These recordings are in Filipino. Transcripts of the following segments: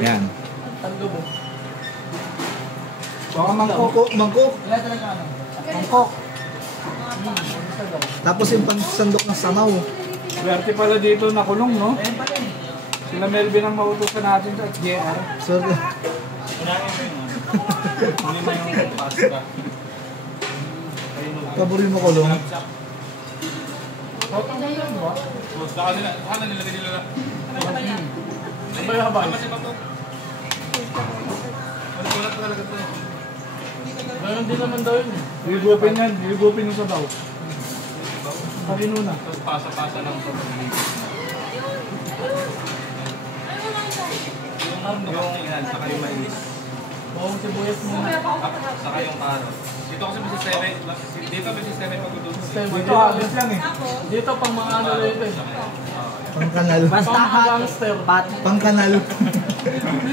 Yan. Baka mangkok. Mangkok. Tapos yung pansandok ng samaw. Swerte pala dito nakulong, no? Sila Melvin ang mautusan natin sa JR. Sorry. Paborin mo kulong. Saan nilagay nila na? Ano ba yung habang? Wala pa talaga ito. Mayroon din naman daw yun. Higupin yan. Higupin yung sabaw. Palino na. Pasa-pasa lang ito. Yung yan, saka yung mais. Bawang sibuyas muna. Saka yung carrot. Dito kasi may sistema. Dito may sistema pagkutusin. Dito habis lang eh. Dito pang mga ano rito eh. Pangkanal. Basta gangster. Pangkanal.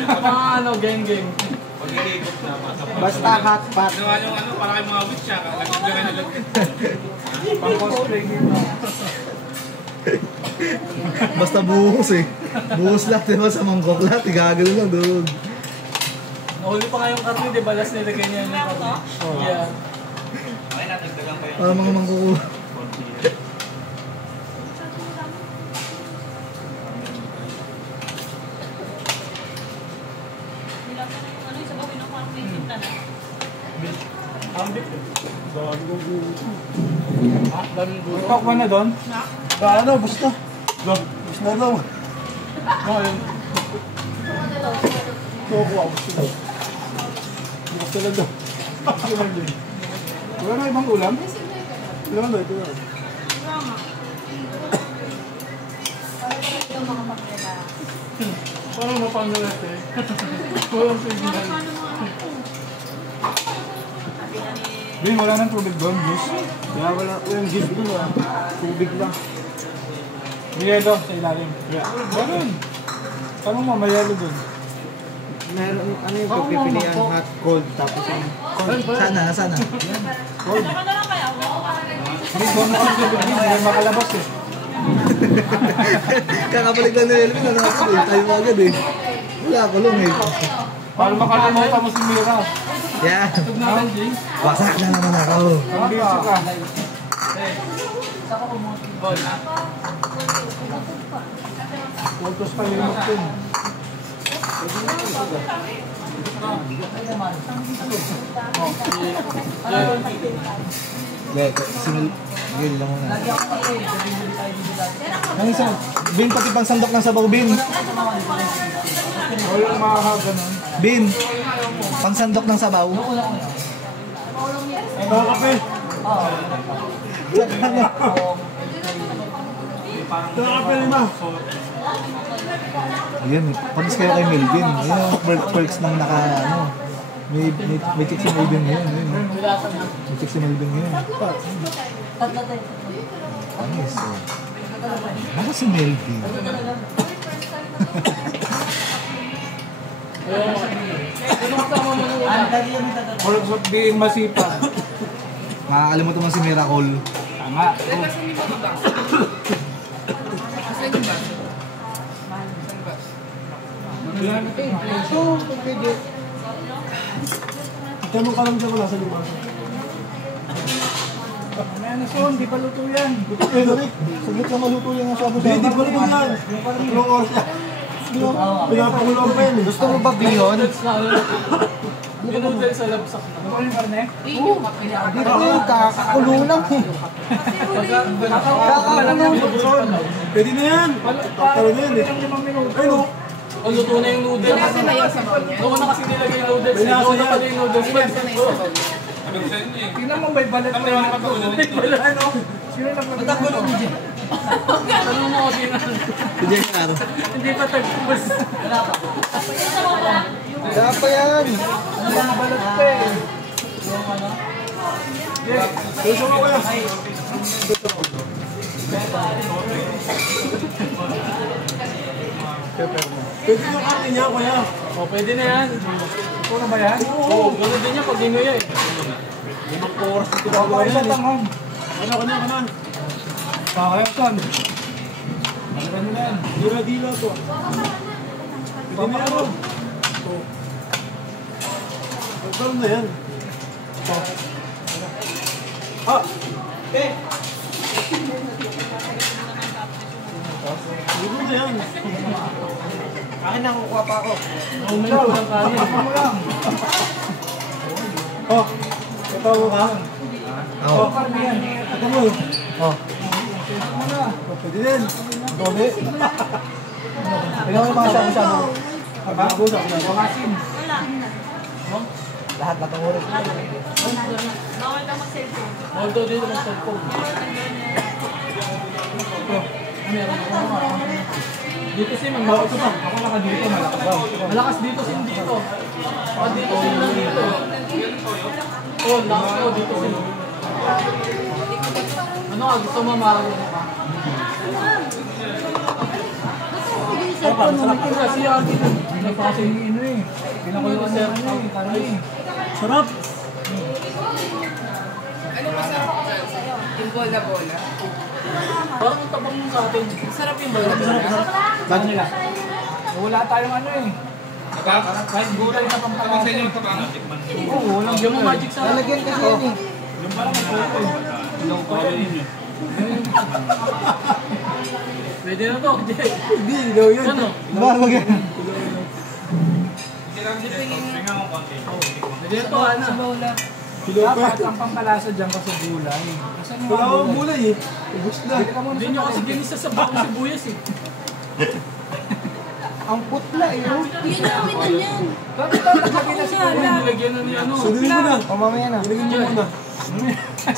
Mga ano, geng-geng. Pag-iikot na. Basta hot pot. Ginawa yung ano, para kayong mga witch siya. Lagyan na lagyan. Pang-cosplay game na. Basta buhos eh. Buhos lahat, diba? Sa mangkok lahat. Igagano lang doon. Nahuli pa nga yung karne, di ba? Last nilagay niya yung karne. Yeah. Okay na, tigdagan pa yun. Para mga mangkok. Ang bit eh. Dami ko gusto. Ha? Daming gusto. Takwa na doon? Ano, basta. Basta daw. Ngayon. Kukuha, basta. Basta lang daw. Wala na ibang ulam? Wala na, ito na. Parang mapangalat eh. Walang signal. Bin, wala nang tubig doon, juice. Kaya wala, yung gilid ko na. Tubig lang. Miyelo sa ilalim. Ganun. Paano mamayalo doon? Meron, ano yung pagpipilian? Hot, cold, tapos yung... Sana. Cold. Hindi, doon mo kasi tubig din. Hindi makalabas eh. Kakabalik lang na Elvin, ano ako eh. Tayo agad eh. Wala, kulong eh. Para makalimutan mo si Mira. Yeah. Tug natin, Jing. Wasak na naman ako. Ang busy ka. Pultos pa yung din. Gil lang muna. Ang isa, Bin, pati pang sandok ng sabaw, Bin. O yung mga ganun. Bin, pang sandok ng sabaw. Ito kape. Ito kape lima. Ayan, panis kayo kay Melvin. Ayan yung perks ng naka, ano. May chick si Melvin ngayon. May chick si Melvin ngayon. Anis, oh. Ano si Melvin? Works of being masipag. Makakalimutan mo si Miracle. Tama. Tanong ka lang dyan wala sa lima. May ano son, di pa luto yan. Saglit lang maluto yung asabi sa Hindi pa rin yan. Ilang oras yan. Pinapakulang pa yan. Gusto mo ba bihon? Yung noodles sa labsak. Ano yung karne? Dito yung kakakulo lang eh. Kakakulo. Pwede na yan. Pero na yan eh. Ay no. O, luto na yung noodles. Doon na kasi nilagay yung noodles. Doon na pala yung noodles. Tingnan mo, may balat pa yung may balat, no? Sino nagpagulong mo dyan? Tanong mo ko sino. Si JR. Hindi pa tagpus. Kaya pa yan. Mga balat pa eh. Yung ano? Yes. Gusto mo kaya? Pwede yung ate niya, kuya. O, pwede na yan. Ito na ba yan? Oo, gano'n din yan pag ginuya eh. Limang oras ito Baka isa tanghon. Kanan. Kakayasan. Ano na yan? Dila-dila to. Hindi na yan. Magkaroon na yan. Ah! Eh! Hindi na yan. Akin na, kukuha pa ako. Oh! Ito mo ka? Oo. Ito mo. Oh. Pwede din. Tobe. Tingnan mo yung mga sabi-sabi. Pag-abusak na. Lahat matungurin. Bawal ka mag-cellphone. Although dito ng cellphone. Dito si malakas pa. Ako naka dito malakas daw. Malakas dito sin dito. Ako dito sin lang dito. Oh, lakas ko dito sin. Ano ka gusto mo marami ka? Kasi yung nagpasa yung ino eh. Pinakulo ka sir eh. Sarap! Ano masarap sa'yo? Yung bola-bola. Parang ang tabang mo sa atin. Sarap yung bola-bola. Saan nila? Wala tayong ano eh. Kahit gulay na Kami sa pampalasa. inyo kapangat, tikman nyo. Oo, walang yung magic sa Lalagyan kasi yan eh. yung parang ang photo eh. Ilang ko yan. Pwede na to, Jay. Hindi, daw yun. Ano? Bagay. Tingnan mo konti. Pwede na to, ano? Sa bola. Dapat ang pampalasa dyan ka sa gulay. Kasi Wala akong gulay eh. Ubus na. Hindi nyo kasi ginisa sa bakong sibuyas eh. Ang putla eh. oh. Yan namin na yan. Bakit tayo naglagay na sa gulay? Nilagyan na niya ano. Sunugin mo na. O mamaya na. Sunugin mo muna.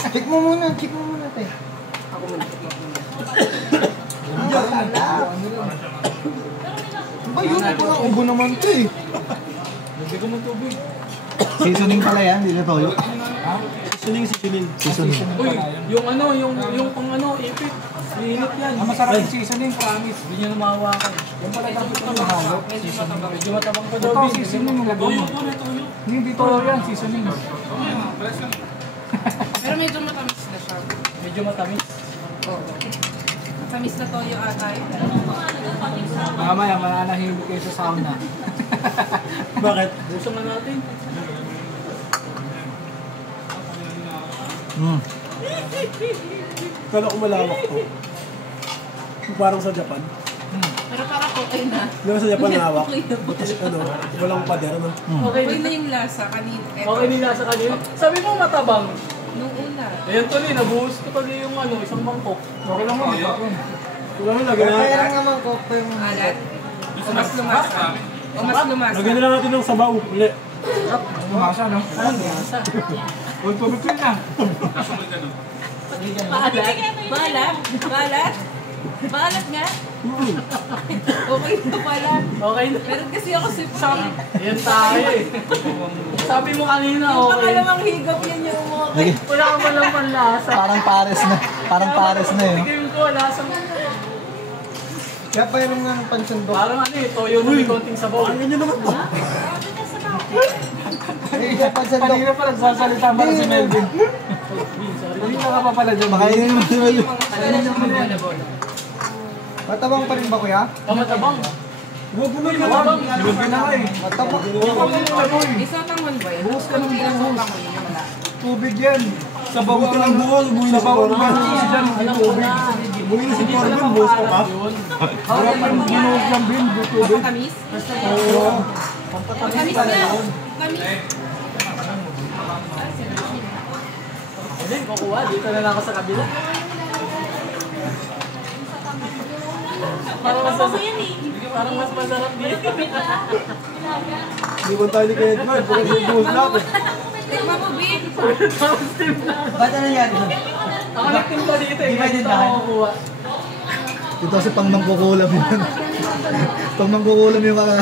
Check mo muna. Check mo muna te. Ang sarap. Ay, yun pala. Ubo naman to eh. Lagyan ko ng tubig. Seasoning pala yan. Hindi na toyo. Sisuning. Seasoning. Uy, yung ano, yung pang ano, ipit. Iinit yan. Masarap yung seasoning, promise. Hindi niya namahawakan. Yung pala dapat ito mahalo. Medyo matabang pa daw. Ito, seasoning yung lagyan mo. Tuyo. Hindi dito yan, seasoning. Pero medyo matamis na siya. Medyo matamis. Oo. Matamis na toyo ata yun. Mamaya, mananahimik kayo sa sauna. Bakit? Busang na natin. Kala ko malawak to. Parang sa Japan. Pero parang okay na. Di ba sa Japan hawak? Butas ano, walang pader no? Okay, Okay na yung lasa kanina. okay nila sa kanila. Sabi mo matabang. Nung una. Ayan tuloy, nabuhos ko tuloy yung ano, isang mangkok. Okay lang mo. Wala mo, lagyan na. Kaya lang naman ko pa yung... Alat. O mas lumasa. O mas lumasa. Lagyan na lang natin ng sabaw. Uli. Lumasa, no? Huwag pabigyan na. Kasunod ka no? Maalat? Maalat? Maalat? Maalat nga? Okay na pala. Okay na. Meron kasi ako si Pam. Yan tayo eh. Sabi mo kanina, Yung okay. pangalawang higop yan yung okay. Lagi. Wala ka man lang panlasa. Parang pares na. Parang pares na yun. Tingin ko, lasa mo. Kaya pa yun nga ng pansundok. Parang ano eh, toyo na may konting sabaw. Ang ganyan naman to. Eh, kaya pansundok. Kanina pa nagsasalita para si Melvin. Hindi na ka pa pala dyan. Makainin mo si Mel. Bola-bola. Matabang pa rin ba kuya? Matabang. Huwag mo na yun. Matabang. Nilagyan na nga eh. Matabang. May sotangon ba yan? Buhos ka ng sotangon yun wala. Tubig yan. Sa Huwag ka lang buwan. Buhin na si Corbin. Alam ko na. Buhin na si Corbin. Buhos ka pa. Wala pa yung ginuhog ng bin. Tubig. Matamis? Oo. Matamis na. Matamis. Hindi, kukuha. Dito na lang ako sa kabila. Parang mas masarap dito. Hindi mo tayo ni Kenneth Mark. Pagkat yung buhos natin. Tikman mo, Bin. Tapos timpla. Ba't ano yan? Ako nagtimpla dito eh. Divided Dito na. ako kukuha. Ito kasi pang mangkukulam yun. Pang mangkukulam yung mga...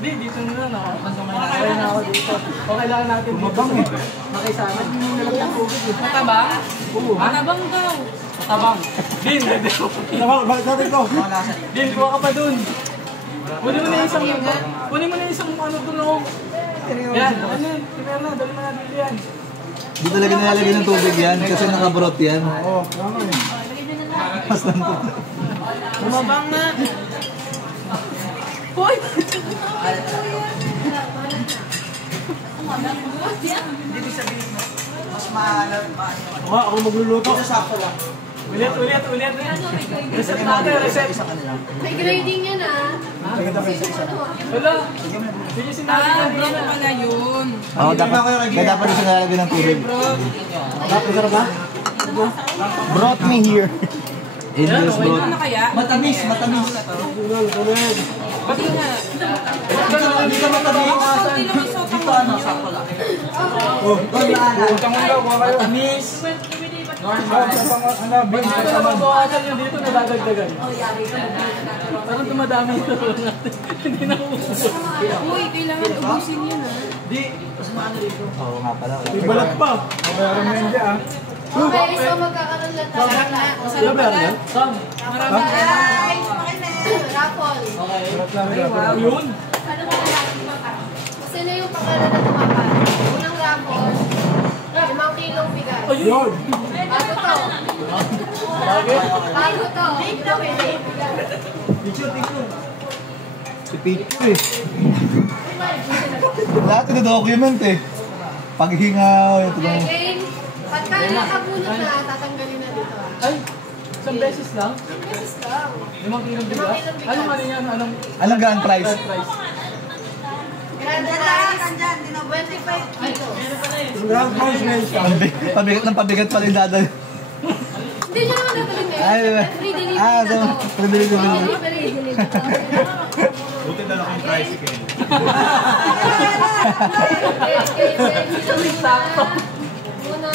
Hindi, dito na lang ako. Okay na ako dito. Okay lang natin dito. Makisama. Nilagyan ng tubig eh. Matabang? Oo. Matabang daw. Matabang. Din, hindi. Bakit natin to? Din, kuha ka pa dun. Kunin mo na isang... Kunin mo na isang ano dun ako. Yan, ano yan? Kaya na, dali mo na dito yan. Di talaga nilalagay ng tubig yan kasi nakabrot yan. Oo, tama eh. Mas lang to. Lumabang na. Hoy! Ako magluluto. Ulit. Reset natin, reset. May grading yan ah. Wala. Hindi niya sinabi Bro pala yun. Oo, dapat isa nalalagyan ng tubig. Brought me here. India's brought. Ano kaya? Matamis. Pati nga. Hindi ka matabi. Kunti lang yung sotang mo. Utang mo daw, kuha kayo. Matamis. Hindi ko nababawasan yun dito, nadadagdagan. Parang dumadami ito natin. Hindi na uubos. Uy, kailangan ubusin yun ah. Oo nga pala. May balat pa. Mabayaran mo hindi ah. Okay, so magkakaroon lang tayo na. Sino ba yan? Sam. Ay, raffle. Wow, yun. Kasi na yung pangalan na tumapat. Unang raffle, 5 kilong bigas. Ayun. Bago to. Bakit? Bago to. Si Pichu eh. Lahat ito-document eh. Paghingaw, ito Okay, lang. game. Pagka nakabunot na, tatanggalin na dito. Ay, isang beses lang? Yes lang. 5 kilong bigas? Anong ano yan? Anong Anong grand prize? price? Grand prize, 25 kilos. Grand prize na yun siya. Pabigat ng pabigat pala yung dadal. Hindi nyo naman nagaling ngayon. Ay, Free delivery ah, na so, to. free delivery. Free delivery. Buti na lang yung tricycle. Unang,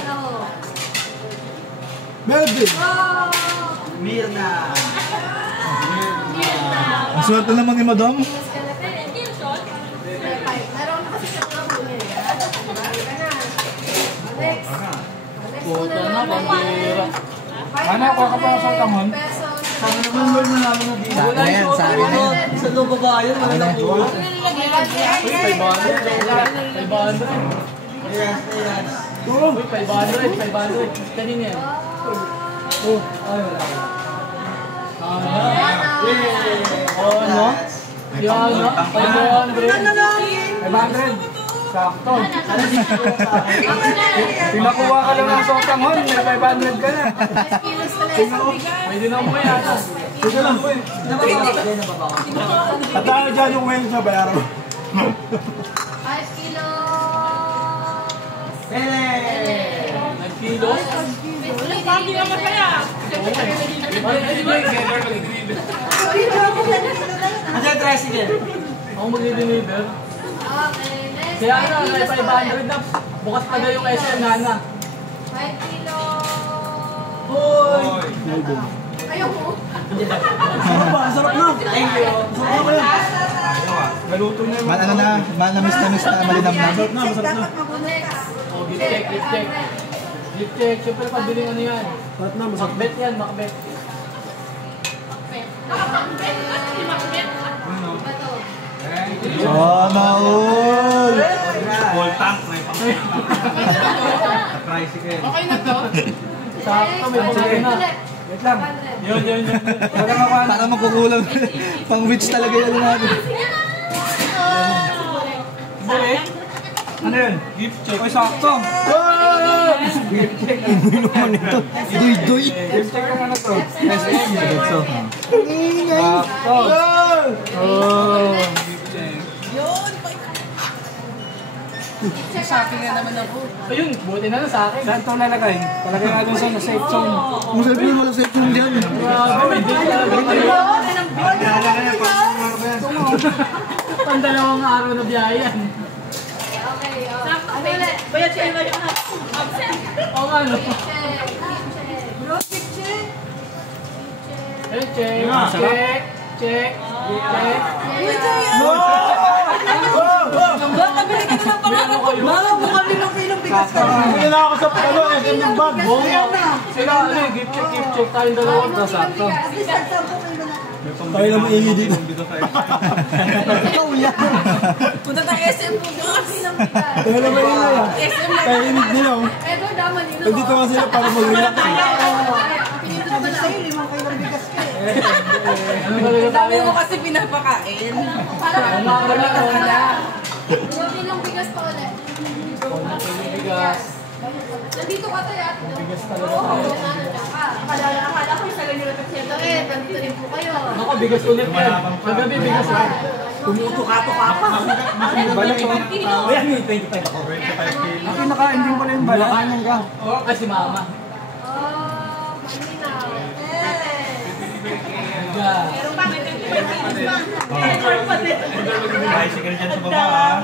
ano, Melvin. Ang swerte naman ni Madam. Meron na kasi sa mga muna eh. Next. Next Puta una na, naman. pambira. Ano, kuha ka pa ng saltamon? Pesos. Sana naman Lord na namin na dito. Sa akin na yan, sa akin na yan. Sa loob babayan, wala lang po. Ano nilagay lang siya? Uy, 500. 500. Uy, 500. Kanina yan. Oh, ay wala. Oh, ano? Yan, 500. 500. Sakto. Pinakuha ka lang ng sotanghon, may 500 ka na. 5 kilos na lang isang bigas. Pwede na mo yan. Sige lang. Tatalo dyan yung ngayon siya, bayaran mo. 5 kilos. 9 kilos. Hindi naman kaya. Ako mag-deliver. Okay, next. Kaya ano, 5 may kilos 500 na. Bukas pa daw yung SM Nana. 5 kilos. Hoy! Ayaw mo. Sarap na. Galuto na yung Ano na, manamis-namis na malinamnam. Masarap na, masarap na. Next. Oh, gift check, gift check. Gift check, siyempre pabiling ano yan. Sarap na, masarap na. Macbeth yan, Macbeth. Bato. Sana all! Full tank na yung tricycle. Okay na to? Sakto, may pagkain na. Wait lang. Yun. Para makukulang. Pang witch talaga yan natin. Balik. Ano yun? Gift check. Ay, sakto. Gift check. Doy-doy. Gift check yung ano to. SM. So, Sakto. Oh. Sa akin nga naman ako. Ayun, buti na sa akin. Saan ito nalagay? Talagay nga doon sa safe zone. kung sabi mo walang safe room dyan. Grabe, may date talaga kayo. Pandalawang araw na biyayan. Okay, ano ulit? Bayad siya yung Oo nga, no? Check. Check. Eh, check. Check. Check. Check. Kabili ka na ng pangalan ko. Mama, bumali ng kilong bigas ka. Hindi na ako sa ano, SM ng bag. Sila, ano, gift check tayong dalawa. Sakto. Tayo na maingay dito. Ikaw yan. Punta tayo SM po bukas. Tayo na maingay ah. SM Tayo init din ako. Eto, daman dito. Nandito nga sila para mag-relax. Pinito na pala. Ano talaga Ang dami tayo? mo kasi pinapakain. Parang Mamamalitan ka na. 2 kilong bigas pa ulit. Bigas. Nandito ka tayo ate. Bigas talaga Oo, tayo. akala ko isa lang yung ito eh, nandito rin po kayo. Ako, bigas ulit yan. Kagabi, bigas ulit. Tumutuka-tuka pa. Balik ko. Ayan, may 25 ako. 25 kilo. Ang kinakain din pala yung balakanan ka. Ay, si mama. Oh, malinaw. Bigas. Meron pa, may 25 pa. Bicycle dyan sa baba ah.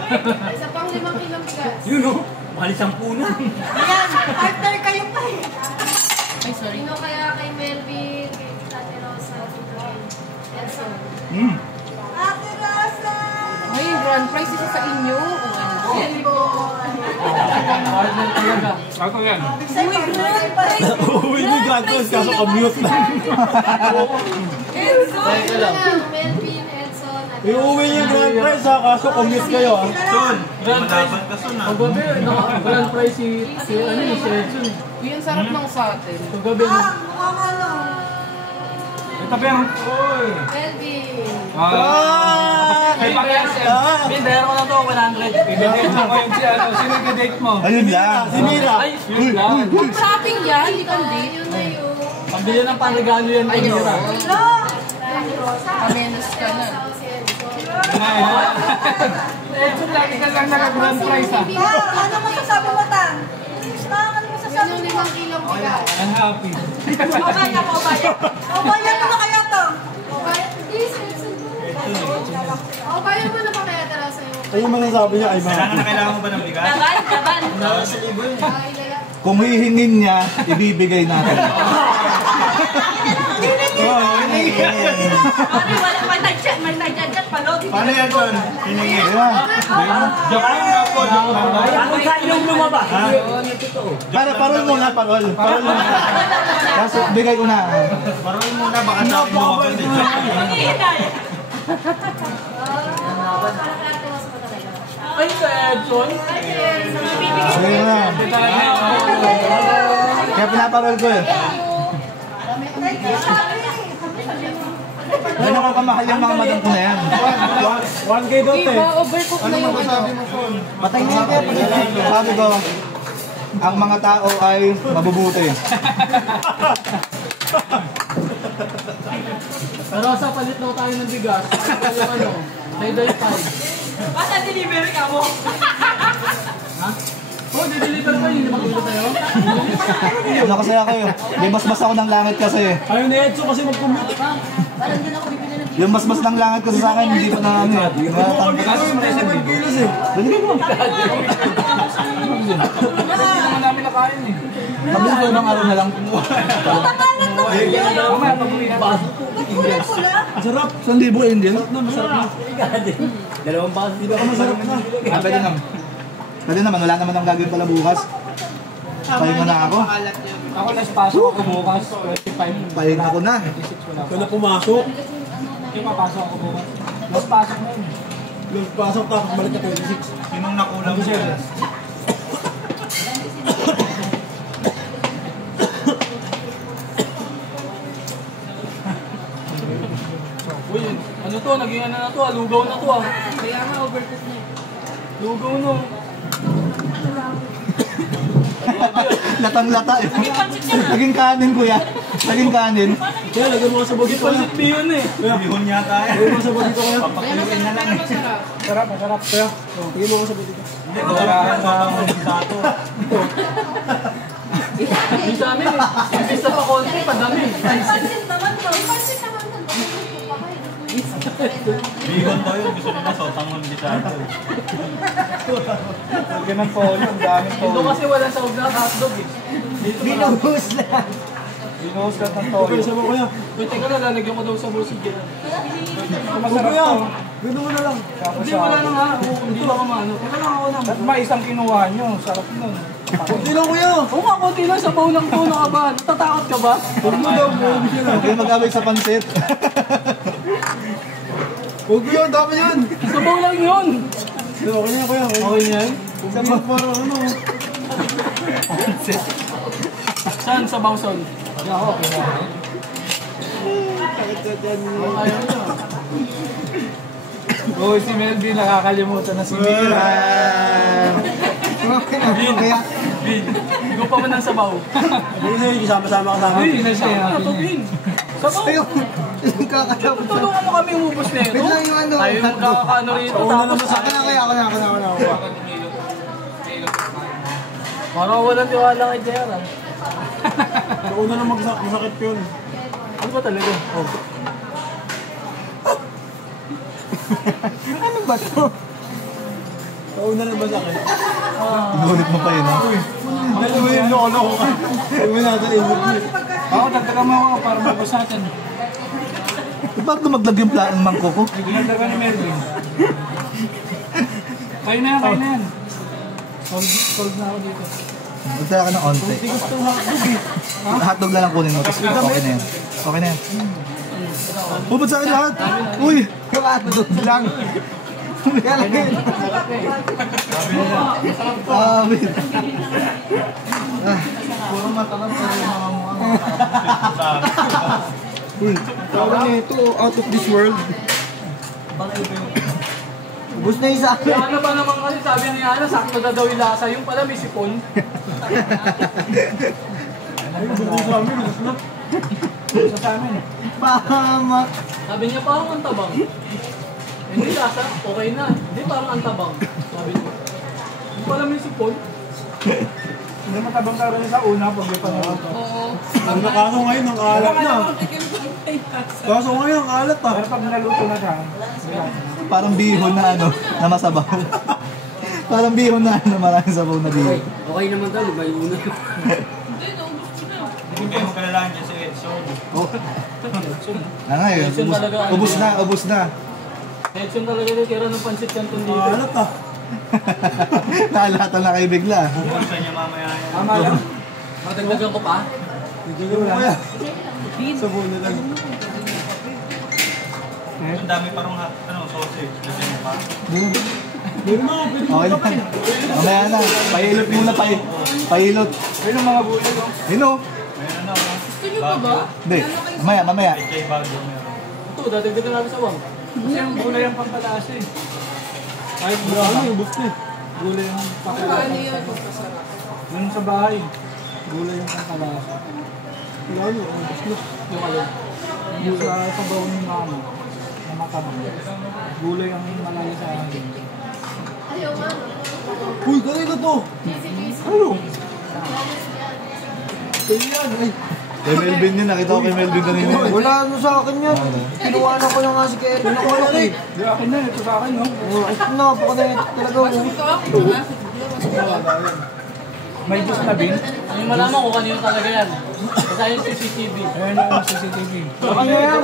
Isa pang 5 kilong bigas. Yun o. Malis ang puna. Ayan, partner kayo pa eh. Ay, sorry. Sino kaya kay Melvin, kay Ate Rosa, Tito Edson? Ate Rosa! Ay, grand prize isa sa inyo. Partner talaga. Ako yan. Uy, grand prize! Uwi ni Gagos, kaso commute lang. Sino lang? Melvin, Edson, Ate Rosa. Iuwi niyo yung grand prize ha, kaso commute kayo ha. Son, Grand prize. madaban ka son ah. Kagabi, grand prize si Edson. Yung sarap ng sa atin. Kagabi, no? Ito ba yan? Melvin. May pakyan siya. Bin, bayaran ko na to, 100. I-date mo ngayon siya. Sino i-date mo? Ayun lang. Si Mira. Ay, yun lang. Shopping yan, hindi pang date. Yun na yun. Pambili ng panregalo yan. Ayun. Ate Rosa. Kamenos ka na. Rosa o si Edson. Edson, lagi ka lang naka-grand prize ha. Ano masasabi mo, Tan? Ano masasabi Yun yung 5 kilong bigas. I'm happy. O kaya mo, kaya. O kaya mo na kaya to. O kaya, hindi, si Edson po. O kaya mo na pa kaya Ate Rosa yung... Ayun masasabi niya ay Kailangan mo ba ng bigas? Kaban. Ay, lala. Kung hihingin niya, ibibigay natin. Pare, wala may nag-chat pa, no? Paano yan son? Hiningi. Joke lang na po. Para parol muna, parol. Parol muna. Kaso bigay ko na. Parang muna baka sa akin lumaban din. Pag-iinay. Para kay Ate Rosa pa talaga. Ay, sa Edson. Sige na. Kaya pinaparol ko eh. Gano'n ko kamahal yung mga madam ko na yan. 1K dot eh. Overcook na yung ano. Patay na yan. Sabi ko, ang mga tao ay mabubuti. Pero sa palit daw tayo ng bigas. Yung ano, day 5. Basta delivery ka mo. Ha? Oh, di-deliver pa yun. Hindi makikita tayo. Ano kasi ako yun? Yung basbas ako ng langit kasi. Ayun na Edson kasi mag-commute. Parang din ako bibili ng Yung basbas ng langit kasi sa akin, hindi ko na ano eh. Dali mo. Hindi naman namin nakain eh. Sabi ko ng araw na lang. Pangalan naman yun. Mamaya pag-uwi na baso. Ba't pula-pula? Sarap. 1,000 Indian. Masarap na. Dalawang baso. Hindi ako masarap na. Pwede naman. Pwede naman, wala naman ang gagawin pala bukas. Pahinga na ako. Ako last pasok ako bukas. 25. Pahinga ako na. 26 wala. Kaya na pumasok. Hindi mapasok ako bukas. Last pasok na yun. Pasok tapos balik na 26. Sinong nakulang siya? Uy, ano to? Naging ano na to? Lugaw na to ah. Kaya nga overcook na yun. Lugaw no. Latang-lata eh. Naging kanin kuya. Naging kanin. Kaya lagyan mo sa bagito ko. Pansit bihon eh. Bihon yata eh. Lagyan mo sa bagito ko. Papakuluin na lang eh. Sarap, masarap. Kaya, Lagyan mo sa bagito. Hindi, bawarahan sa sato. yung sa amin eh. Imbis na pa konti, padami. Pansin naman to. Pansit naman to. Bihon daw yun. Gusto nila sotangon di sato. Lagyan ng polo. Ang daming Ito polo. kasi wala sa ugat hotdog eh. Dito Binuhos lang. Binuhos lang ng toyo. Pwede mo kuya. Uy, teka na, lalagyan ko daw sa busig yan. Masarap kuya. Gano'n mo na lang. Hindi, wala na nga. Hindi lang ako maano. Teka lang ako lang. At may isang kinuha nyo. Sarap nun. Kunti lang kuya. Oo nga, konti lang sa baw ng tono ka ba? Natatakot ka ba? Huwag mo daw. Huwag kayo mag-away sa pansit. Huwag mo yun. Dami yun. Sa baw lang yun. Okay na kuya. Okay na yan. Sa mga parang ano. Saan? Sa Bawson? Okay na. Ayaw niya. Oh, si Melvin nakakalimutan na si Mika. Kaya, Vin, ikaw pa man ng sabaw. Hindi na yung sama-sama kasama. Vin, na siya. Ito, Vin. Sabaw. yung kakatapos. Tulungan mo kami umubos na ito. Wait lang yung ano. Tayo magkakaano rito. Tapos, Ako na. parang walang tiwala kay JR. Nauna na masakit yun. Ano ba talaga? Oh. Ano ba to? Nauna na masakit. Inulit mo pa yun, ha? Alam mo yung loko ka. Huwag mo natin isip. Ako, dagdagan mo ako para mabos natin. Ba't lumaglag yung plaang mangko ko? Dagdagan ni Melvin. Kayo na yan. Solve na ako dito. Magtaya ka ng onte. Hotdog na lang kunin mo. Tapos okay na yan. Okay na yan. Bubad sa akin lahat! Uy! Yung hotdog lang! Kalagin! Amin! Puro matalab sa mga mukha. Uy! Tawag na ito, out of this world. Ubus na isa. Si Ana ba naman kasi sabi ni Ana, sakto na daw yung lasa. Yung pala may sipon. Sa sa amin. Pahamak! Sabi niya parang ang tabang. Hindi lasa, okay na. Hindi parang ang tabang. Sabi niya. Yung pala may sipon. Hindi matabang ka rin sa una pag may panood. Oo. Ang kaso ngayon, ang alat na. Kaso ngayon, ang alat ah. Pero pag naluto na siya, Parang bihon na ano, na masabaw. Parang bihon na ano, maraming sabaw na bihon. Okay naman daw, may una. Hindi, naubos ko na. Hindi kayo magkalalaan dyan sa Edson. Ano yun? Ubus na. Edson talaga yung tira ng pansit kanton Ang dito. alat ah. Naalatan na kayo bigla. Buksan niya mamaya yan. Tama lang. Madagdagan ko pa. Hindi mo kaya. Sabon na lang. Ang dami parang sausage. Lagyan mo pa. Okay lang. Mamaya na. Pahilot muna. Pahilot. Ayun ang mga buhay ko. Yun o. Mayroon na ako. Gusto niyo pa ba? Hindi. Mamaya. Kay bago meron. Ito, dadagdagan natin sa wang. Kasi yung gulay ang pampalasa eh. Kahit Ano yung bus na? gulay ang pampalasa. Ano yun? Masarap. Ganun sa bahay. Gulay ang pampalasa. Ano yung bus na? Yung alin. Yung sa sabaw ni mama. Na matabang. Gulay ang malalasa akin. Ayaw nga. Uy, kanina to. Ano? Kailan? Ay. Kay Melvin yun. Nakita ko kay Melvin kanina. Wala ano sa akin yan. Kinuwanan ko na nga si Kevin. Kinuwanan ko eh. Di akin na, ito sa akin no? Napaka-net talaga. Ito ako na. May bus na bin. Yung malaman ko kanino talaga yan. Basta yung CCTV. Ayun na yung CCTV. Saka niya yan.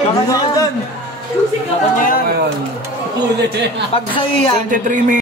Saka niya yan. Huli. Pag sa iya. 23 minutes.